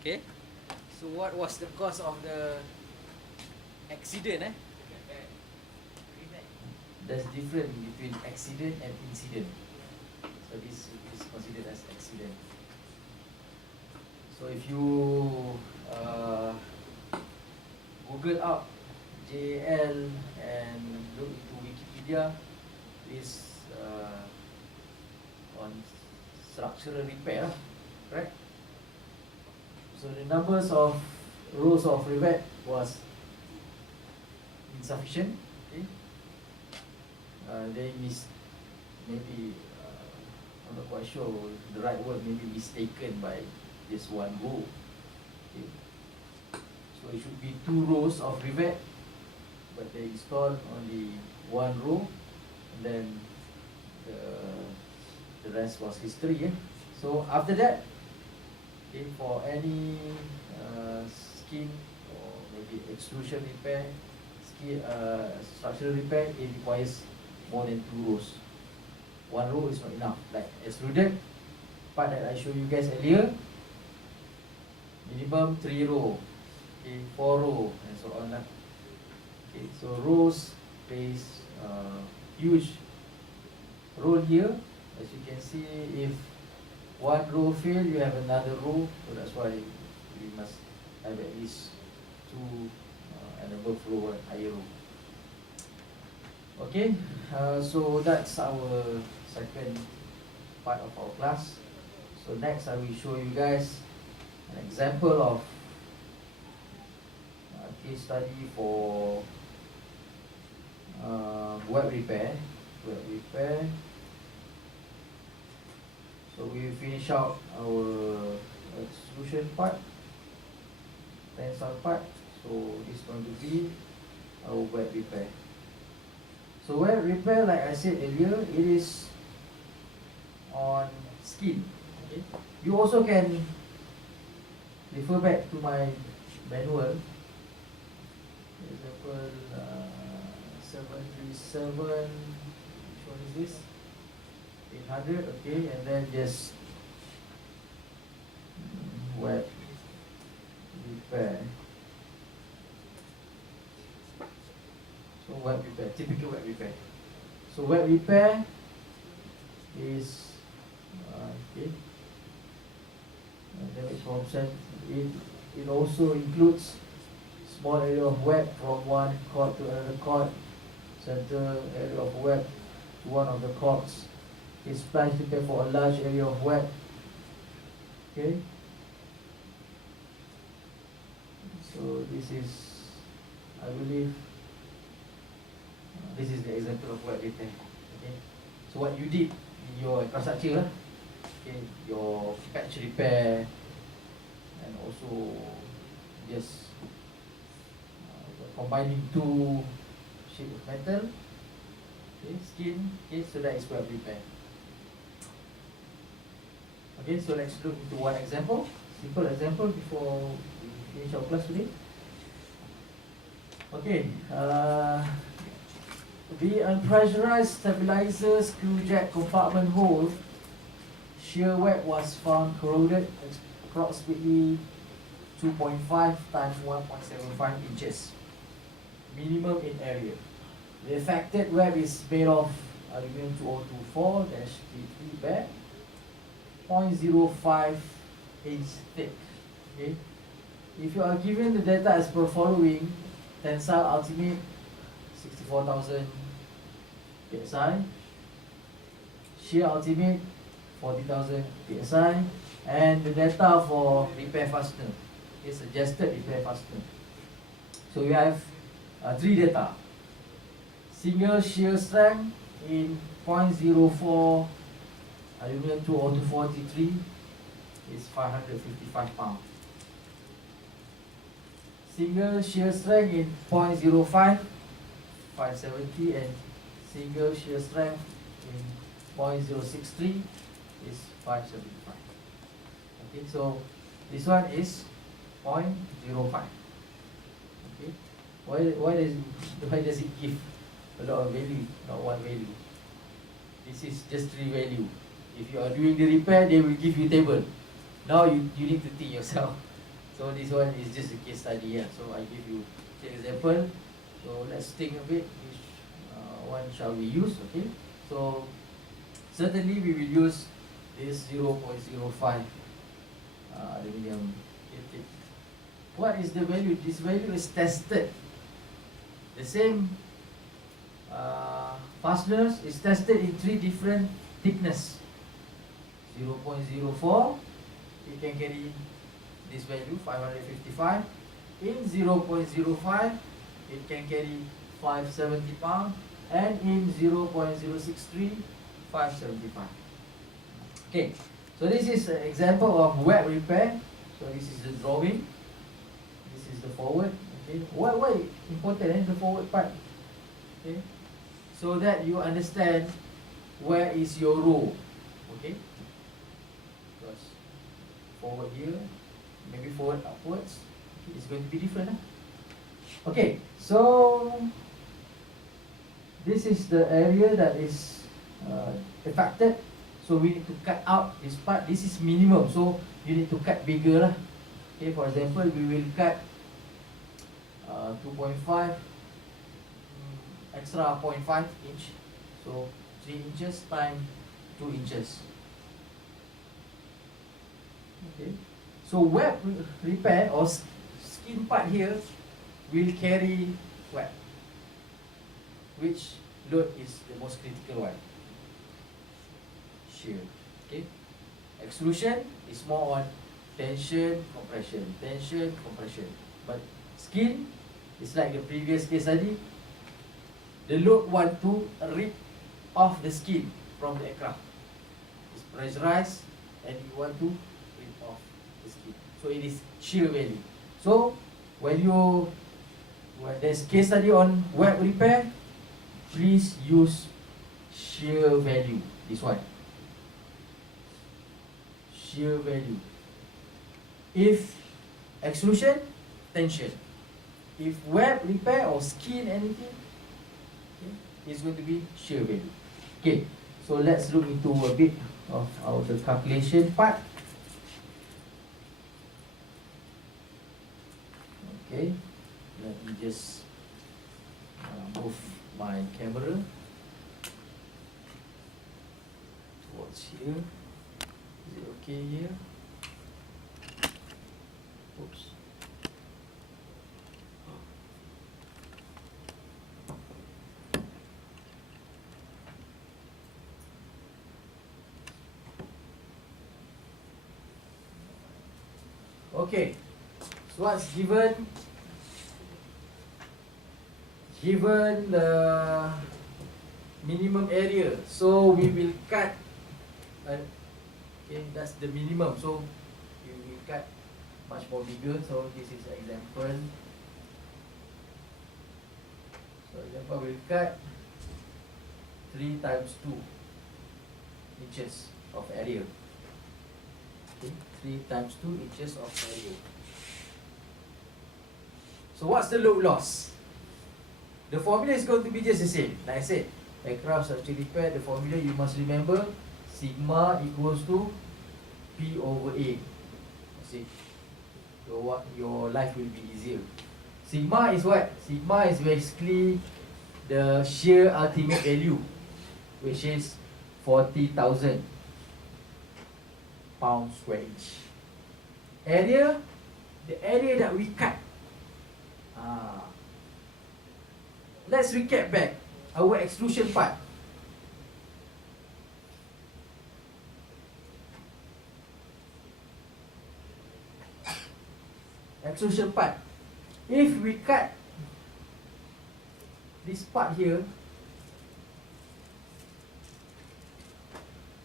Okay. So what was the cause of the accident? There's difference between accident and incident. So this is considered as accident. So if you Google up JAL and look into Wikipedia, is on structural repair, right? So the numbers of rows of rivet was insufficient. Okay? They maybe I'm not quite sure the right word, maybe mistaken by just one row. Okay? So it should be 2 rows of rivet, but they installed only 1 row, and then the rest was history. So after that, okay, for any skin or maybe extrusion repair, skin structural repair, it requires more than 2 rows. 1 row is not enough. Like extruded part that I showed you guys earlier, minimum 3 row, okay, 4 row, and so on. Okay, so rows plays huge role here. As you can see, if 1 row fail, you have another row. So that's why we must have at least 2 and above row and higher row. Okay, so that's our second part of our class. So next I will show you guys an example of case study for web repair. So we finish out our extrusion part, tensile part. So this is going to be our web repair. So web repair, like I said earlier, it is on skin. Okay? You also can refer back to my manual. Example 737. Which one is this? 800. Okay, and then just web repair. So web repair, typical web repair. So web repair is okay. Damage from it also includes small area of web from one chord to another chord, center area of web to one of the chords. It's splice repair for a large area of web. Okay. So this is, I believe, this is the example of web repair. Okay. So what you did in your infrastructure, okay, your patch repair, and also just combining 2 sheet of metal, okay, skin, okay, so that is web repair. Okay, so let's look into one example, simple example before we finish our class today. Okay, the unpressurized stabilizer screw jack compartment hole shear web was found corroded approximately 2.5 times 1.75 inches, minimum in area. The affected web is made of aluminum 2024-T3 bare, 0.05 inch thick. Okay. If you are given the data as per following: tensile ultimate 64,000 psi, shear ultimate 40,000 psi, and the data for repair fastener is suggested repair fastener. So we have 3 data. Single shear strength in 0.04 aluminum 2024-T3 is 555 pounds. Single shear strength in 0.05, 570, and single shear strength in 0.063 is 575. Okay, so this one is 0.05. Okay, why does it give a lot of value, not one value? This is just 3 value. If you are doing the repair, they will give you table. Now you need to think yourself. So this one is just a case study. Yeah. So I give you an example. So let's think of it. Which one shall we use? Okay. So certainly we will use this 0.05 aluminium. Okay. What is the value? This value is tested. The same fasteners is tested in 3 different thickness. 0.04, it can carry this value 555. In 0.05, it can carry 570 pounds, and in 0.063, 575. Okay, so this is an example of web repair. So this is the drawing. This is the forward. Okay, why important the forward part? Okay, so that you understand where is your row. Okay, because forward here, maybe forward upwards, it's going to be different. Okay, so this is the area that is affected. So we need to cut out this part. This is minimum, so you need to cut bigger lah. Okay, for example, we will cut 2.5 extra 0.5 inch, so 3 inches times 2 inches. Okay, so web repair or skin part here will carry web. Which load is the most critical one? Shear. Okay, extrusion is more on tension, compression, tension, compression. But skin is like the previous case study. The load want to rip off the skin from the aircraft. It's pressurized and you want to rip off the skin. So it is shear value. So when there's case study on web repair, please use shear value. This one. Shear value. If extrusion, tension. If web repair or skin anything, okay, it's going to be shear value. Okay, so let's look into a bit of the calculation part. Okay, let me just move my camera towards here. Is it okay here? Oops. Okay, so what's given the minimum area, so we will cut okay, that's the minimum, so we will cut much more bigger. So this is an example. So example, we'll cut 3 times 2 inches of area. Okay, 3 times 2 inches of area. So what's the load loss? The formula is going to be just the same. Like I said, aircraft structure repair, the formula you must remember, sigma equals to P over A. See, your life will be easier. Sigma is what? Sigma is basically the shear ultimate value, which is 40,000 pounds square inch. Area, the area that we cut. Let's recap back our extrusion part. Extrusion part. If we cut this part here,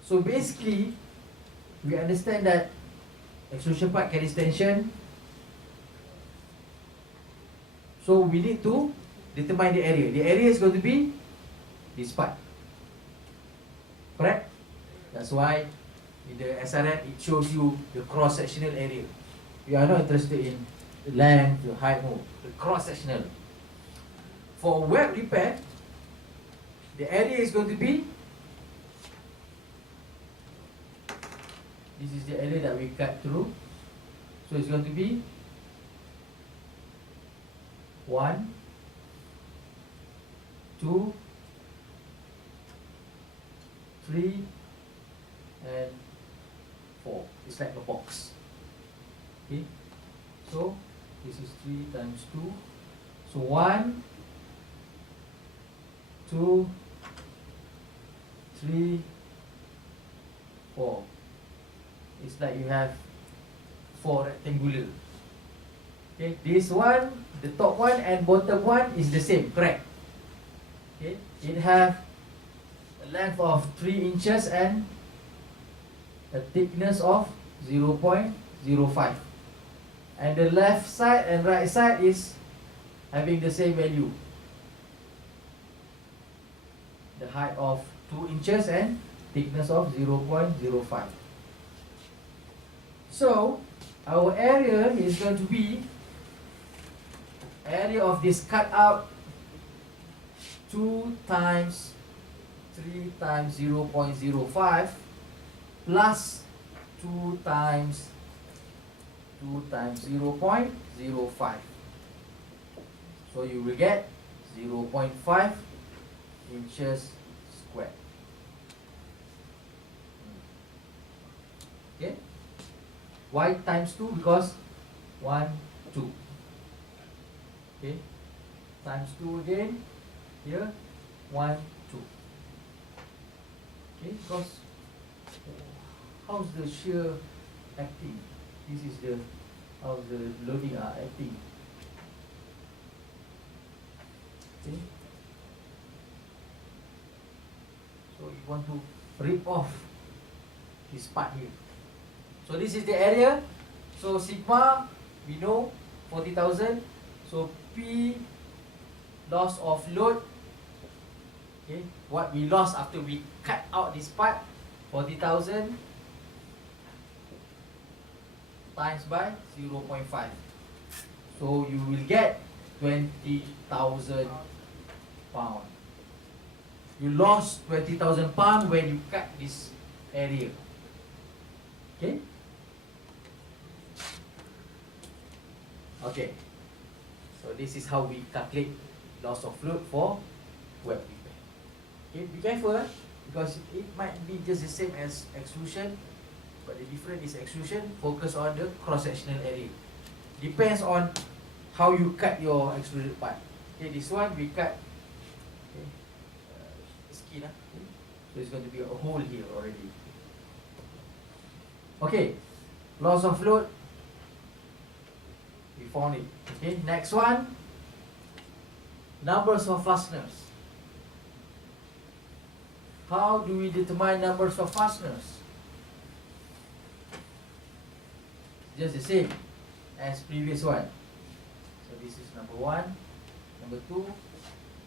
so basically we understand that extrusion part carries tension. So we need to determine the area. The area is going to be this part. Correct? That's why in the SRM it shows you the cross-sectional area. You are not interested in the length, the height, no. The cross-sectional. For web repair, the area is going to be, this is the area that we cut through. So it's going to be 1, 2, 3, and 4. It's like a box. Okay, so this is 3 times 2. So 1, 2, 3, 4. It's like you have 4 rectangular. Okay, this one, the top one and bottom one is the same, correct? Okay, it have a length of 3 inches and a thickness of 0.05. And the left side and right side is having the same value. The height of 2 inches and thickness of 0.05. So our area is going to be area of this cutout 2 times 3 times 0.05 plus 2 times 0.05. So you will get 0.5 inches squared. Okay? Why times 2? Because 1, 2. Okay? Times 2 again. Here, 1, 2. Okay? Because how's the shear acting? This is the how the loading are acting. Okay? So you want to rip off this part here. So this is the area. So sigma we know 40,000. So P loss of load. Okay, what we lost after we cut out this part, 40,000 times by 0.5. So you will get 20,000 pound. You lost 20,000 pound when you cut this area. Okay? Okay. So this is how we calculate loss of load for web repair. Okay, be careful because it might be just the same as extrusion, but the difference is extrusion focus on the cross-sectional area. Depends on how you cut your extruded part. Okay, this one we cut skin, okay? So it's going to be a hole here already. Okay, loss of load, we found it. Okay, next one, numbers of fasteners. How do we determine numbers of fasteners? Just the same as previous one. So this is number 1. Number 2,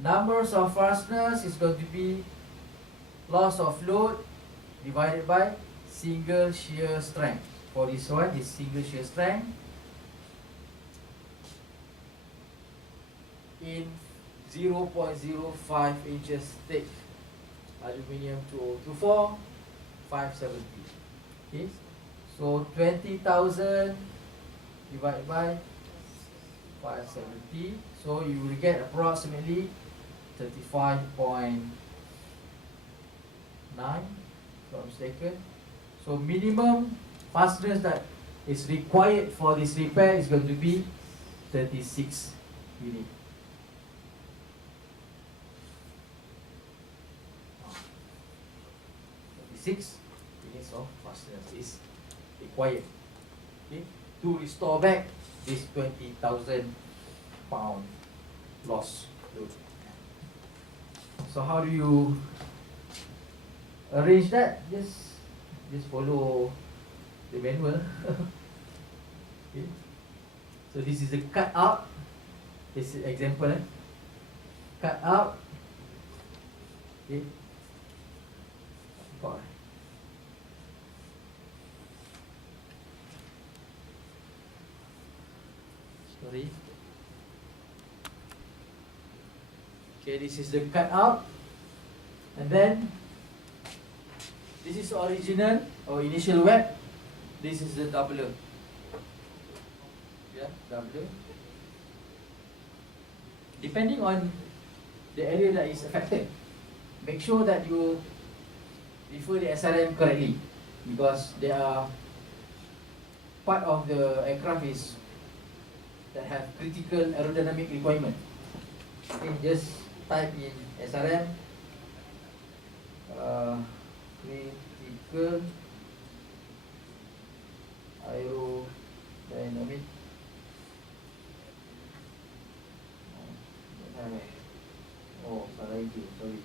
numbers of fasteners is going to be loss of load divided by single shear strength. For this one is single shear strength in 0.05 inches thick aluminium 2024 570. Okay, so 20,000 divided by 570, so you will get approximately 35.9, if I'm not mistaken. So minimum fasteners that is required for this repair is going to be 36 units. 36 units of fasteners is required, okay, to restore back this 20,000 pound loss load. So how do you arrange that? Just follow the manual. Okay. So this is the cut out. This is example. Cut out. Okay. Sorry. Okay, this is the cut out, and then this is original or initial web. This is the doubler. Yeah, doubler. depending on the area that is affected, make sure that you refer the SRM correctly, because they are part of the aircraft is that have critical aerodynamic requirement. Okay, just type in SRM critical aerodynamic salah itu, sorry.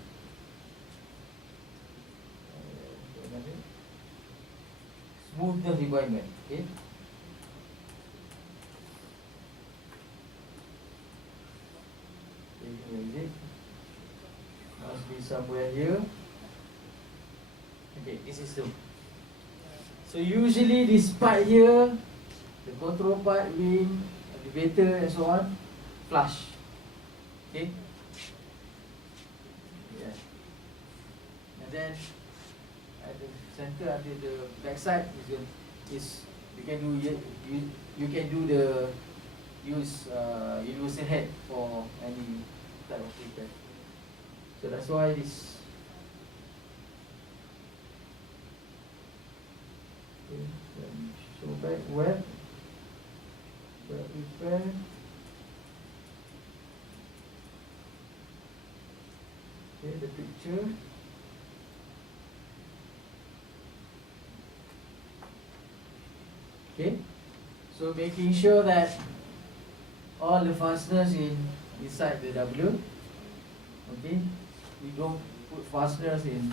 Smoothness requirement, okay. Where is it? Must be somewhere here. Okay, this is the. So usually this part here, the control part, wing, elevator and so on, flush. Okay. Yeah. And then at the center, at the back side is you can do you can do the use universal head for any type of repair. So that's why this. Okay, then show back web repair. Okay, the picture. Okay, so making sure that all the fasteners inside the W. Okay, we don't put fasteners in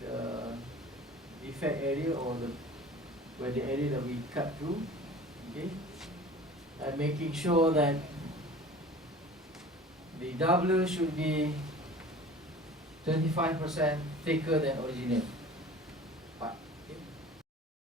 the defect area or where the area that we cut through. Okay, and making sure that the W should be 25% thicker than original.